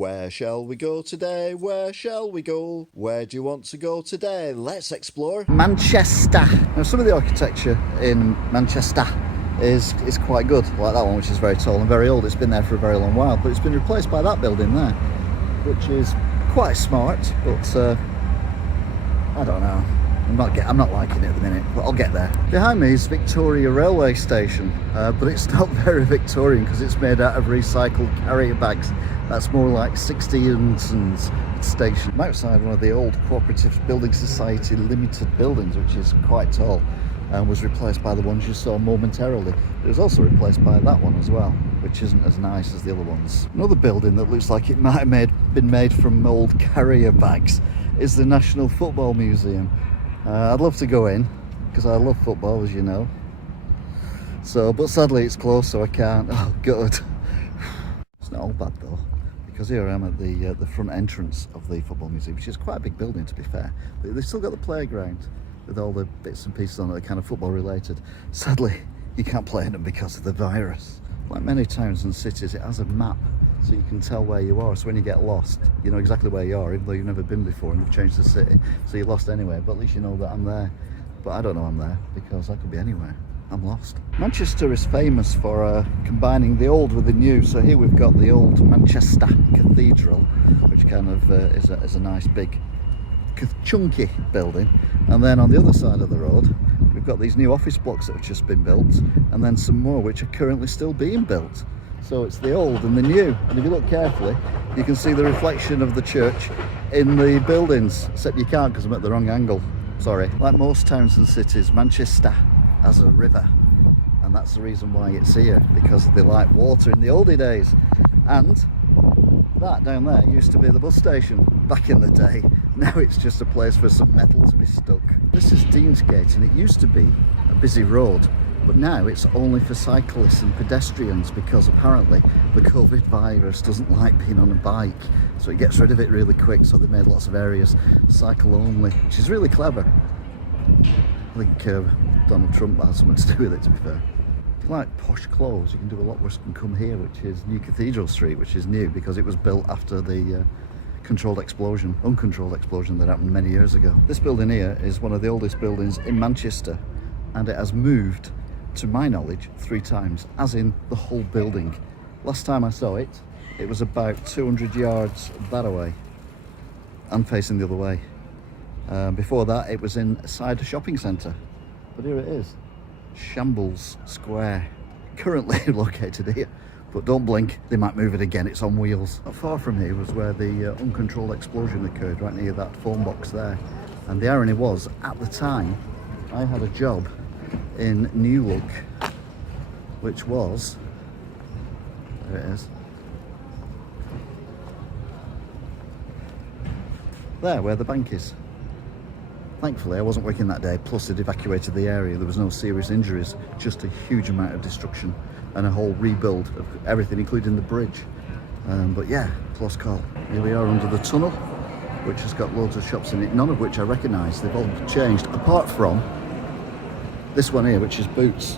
Where shall we go today? Where shall we go? Where do you want to go today? Let's explore Manchester. Now, some of the architecture in Manchester is quite good, like that one, which is very tall and very old. It's been there for a very long while, but it's been replaced by that building there, which is quite smart, but I don't know. I'm not liking it at the minute, but I'll get there. Behind me is Victoria Railway Station, but it's not very Victorian because it's made out of recycled carrier bags. That's more like 60s station. I'm outside one of the old Cooperative Building Society Limited buildings, which is quite tall, and was replaced by the ones you saw momentarily. It was also replaced by that one as well, which isn't as nice as the other ones. Another building that looks like it might have been made from old carrier bags is the National Football Museum. I'd love to go in because I love football, as you know. But sadly it's closed, so I can't. Oh, good. It's not all bad though, because here I am at the front entrance of the football museum, which is quite a big building to be fair. But they've still got the playground with all the bits and pieces on it that are kind of football related. Sadly, you can't play in them because of the virus. Like many towns and cities, it has a map, so you can tell where you are. So when you get lost, you know exactly where you are, even though you've never been before and you've changed the city. So you're lost anyway, but at least you know that I'm there. But I don't know I'm there because I could be anywhere. I'm lost. Manchester is famous for combining the old with the new. So here we've got the old Manchester Cathedral, which kind of is a nice big chunky building. And then on the other side of the road, we've got these new office blocks that have just been built, and then some more which are currently still being built. So it's the old and the new, and if you look carefully you can see the reflection of the church in the buildings, except you can't because I'm at the wrong angle, sorry. Like most towns and cities, Manchester has a river, and that's the reason why it's here, because they like water in the oldie days. And that down there used to be the bus station back in the day. Now it's just a place for some metal to be stuck. This is Deansgate, and it used to be a busy road, but now it's only for cyclists and pedestrians because apparently the COVID virus doesn't like being on a bike, so it gets rid of it really quick. So they made lots of areas cycle only, which is really clever. I think Donald Trump had something to do with it, to be fair. If you like posh clothes, you can do a lot worse than come here, which is New Cathedral Street, which is new because it was built after the uncontrolled explosion that happened many years ago. This building here is one of the oldest buildings in Manchester, and it has moved, to my knowledge, 3 times, as in the whole building. Last time I saw it, it was about 200 yards that away and facing the other way. Before that, it was inside a shopping centre, but here it is, Shambles Square, currently located here. But don't blink, they might move it again, it's on wheels. Not far from here was where the uncontrolled explosion occurred, right near that phone box there. And the irony was, at the time, I had a job in New Look, which was, there it is, there where the bank is. Thankfully I wasn't working that day, plus they'd evacuated the area. There was no serious injuries, just a huge amount of destruction and a whole rebuild of everything, including the bridge. But yeah, close call. Here we are under the tunnel, which has got loads of shops in it, none of which I recognise. They've all changed, apart from this one here, which is Boots.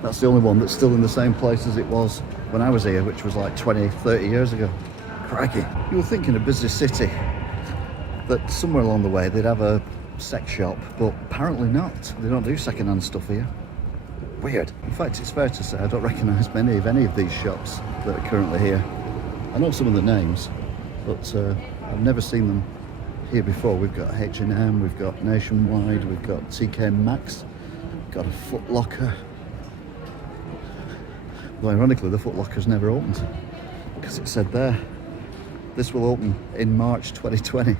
That's the only one that's still in the same place as it was when I was here, which was like 20, 30 years ago. Crikey. You would think in a busy city that somewhere along the way they'd have a sex shop, but apparently not. They don't do second-hand stuff here. Weird. In fact, it's fair to say I don't recognise many of any of these shops that are currently here. I know some of the names, but I've never seen them here before. We've got H&M, we've got Nationwide, we've got TK Maxx, got a Foot Locker. Though ironically, the Foot Locker's never opened, because it said there, this will open in March 2020.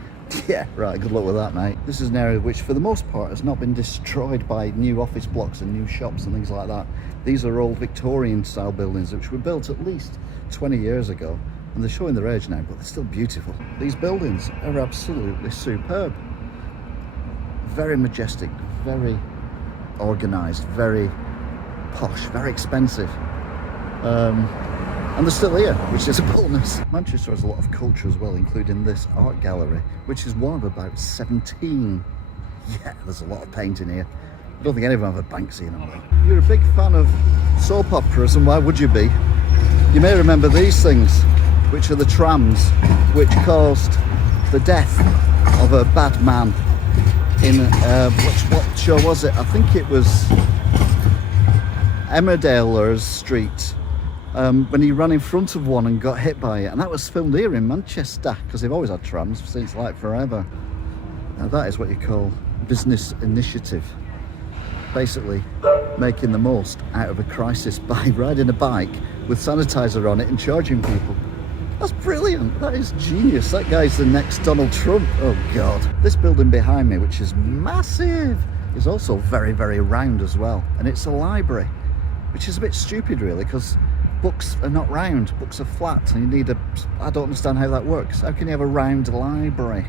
Yeah, right, good luck with that, mate. This is an area which, for the most part, has not been destroyed by new office blocks and new shops and things like that. These are old Victorian-style buildings which were built at least 20 years ago, and they're showing their age now, but they're still beautiful. These buildings are absolutely superb. Very majestic, very organised, very posh, very expensive. And they're still here, which is a bonus. Manchester has a lot of culture as well, including this art gallery, which is one of about 17. Yeah, there's a lot of painting here. I don't think any of them have a Banksy in them though. You're a big fan of soap operas, and why would you be? You may remember these things. which are the trams, which caused the death of a bad man in, what show was it? I think it was Emmerdale's Street, when he ran in front of one and got hit by it. And that was filmed here in Manchester, because they've always had trams since like forever. Now that is what you call business initiative. Basically making the most out of a crisis by riding a bike with sanitizer on it and charging people. That's brilliant. That is genius. That guy's the next Donald Trump. Oh God. This building behind me, which is massive, is also very, very round as well. And it's a library, which is a bit stupid really, because books are not round. Books are flat, and you need I don't understand how that works. How can you have a round library?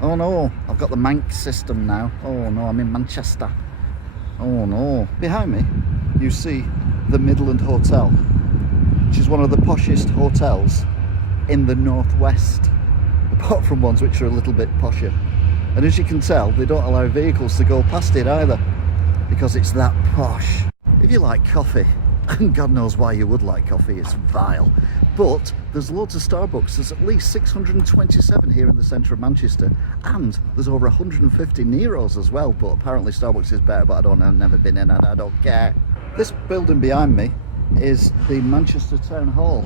Oh no, I've got the Manx system now. Oh no, I'm in Manchester. Oh no. Behind me, you see the Midland Hotel, which is one of the poshest hotels in the northwest, apart from ones which are a little bit posher. And as you can tell, they don't allow vehicles to go past it either, because it's that posh. If you like coffee, and God knows why you would like coffee, it's vile, but there's loads of Starbucks. There's at least 627 here in the centre of Manchester, and there's over 150 Neros as well, but apparently Starbucks is better, but I've never been in and I don't care. This building behind me is the Manchester Town Hall,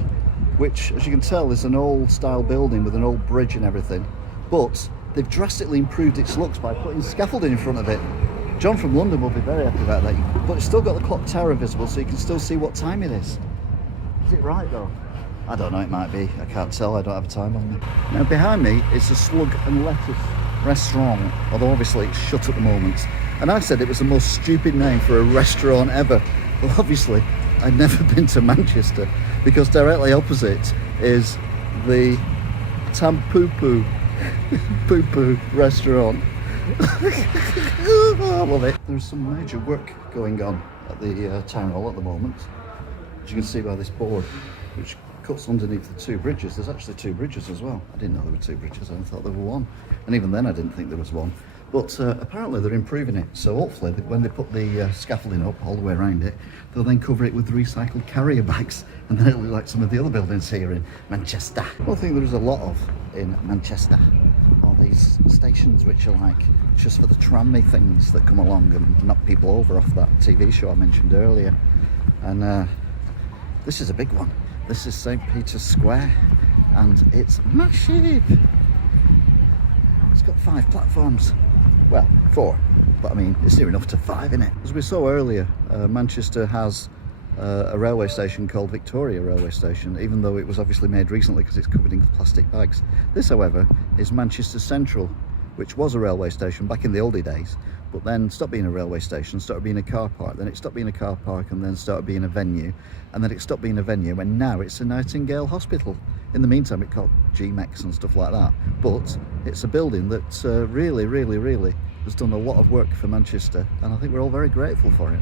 which, as you can tell, is an old style building with an old bridge and everything, but they've drastically improved its looks by putting scaffolding in front of it. John from London will be very happy about that, but it's still got the clock tower visible, so you can still see what time it is. Is it right though? I don't know, it might be. I can't tell, I don't have a time on me. Now behind me is the Slug and Lettuce restaurant, although obviously it's shut at the moment. And I said it was the most stupid name for a restaurant ever. Well, obviously, I'd never been to Manchester, because directly opposite is the Tampoopoo Poo restaurant. I love it. There's some major work going on at the town hall at the moment, as you can see by this board, which cuts underneath the two bridges. There's actually two bridges as well. I didn't know there were two bridges, I thought there were one, and even then I didn't think there was one. But apparently they're improving it, so hopefully when they put the scaffolding up all the way around it, they'll then cover it with recycled carrier bags, and then it'll look like some of the other buildings here in Manchester. One thing there is a lot of in Manchester are these stations which are like just for the trammy things that come along and knock people over off that TV show I mentioned earlier. And this is a big one. This is St. Peter's Square, and it's massive. It's got 5 platforms. Well, 4, but I mean, it's near enough to 5, isn't it? As we saw earlier, Manchester has a railway station called Victoria Railway Station, even though it was obviously made recently because it's covered in plastic bags. This, however, is Manchester Central, which was a railway station back in the oldie days, but then stopped being a railway station, started being a car park, then it stopped being a car park and then started being a venue, and then it stopped being a venue, and now it's a Nightingale Hospital. In the meantime, it called GMEX and stuff like that, but it's a building that really has done a lot of work for Manchester, and I think we're all very grateful for it.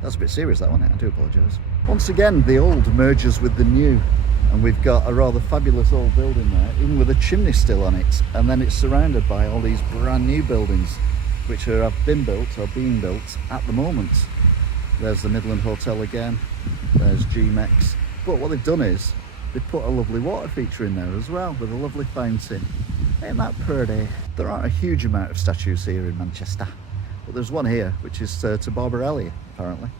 That's a bit serious, that one, I do apologise. Once again, the old merges with the new, and we've got a rather fabulous old building there, even with a chimney still on it, and then it's surrounded by all these brand new buildings which have been built or being built at the moment. There's the Midland Hotel again, there's GMEX, but what they've done is they've put a lovely water feature in there as well, with a lovely fountain. Ain't that pretty? There aren't a huge amount of statues here in Manchester, but there's one here which is to Barbara Elliott, apparently.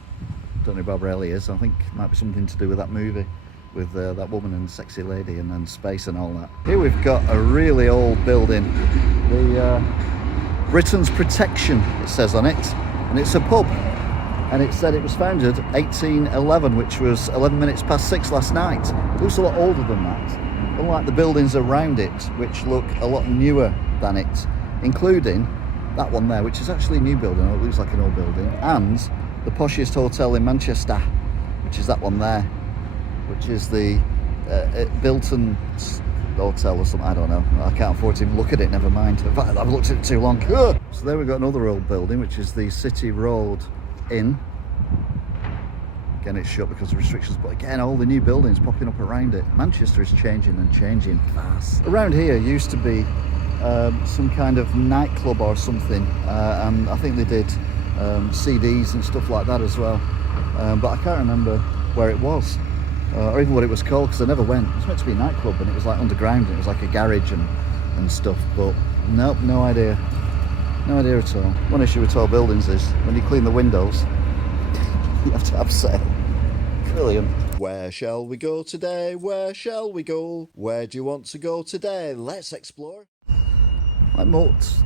Don't know who Barbara Elliott is. I think it might be something to do with that movie, with that woman and sexy lady and then space and all that. Here we've got a really old building, the Britain's Protection, it says on it, and it's a pub, and it said it was founded 1811, which was 11 minutes past 6 last night. It looks a lot older than that, unlike the buildings around it, which look a lot newer than it, including that one there, which is actually a new building. It looks like an old building, and the poshiest hotel in Manchester, which is that one there, which is the Bilton Hotel or something, I don't know. I can't afford to even look at it, never mind. In fact, I've looked at it too long. So there we've got another old building, which is the City Road Inn. Again, it's shut because of restrictions, but again, all the new buildings popping up around it. Manchester is changing and changing fast. Around here used to be some kind of nightclub or something, and I think they did CDs and stuff like that as well, but I can't remember where it was. or even what it was called, because I never went. It was meant to be a nightclub, and it was like underground, and it was like a garage and stuff, but nope, no idea. No idea at all. One issue with tall buildings is when you clean the windows, you have to have sail. Brilliant. Where shall we go today? Where shall we go? Where do you want to go today? Let's explore. Like most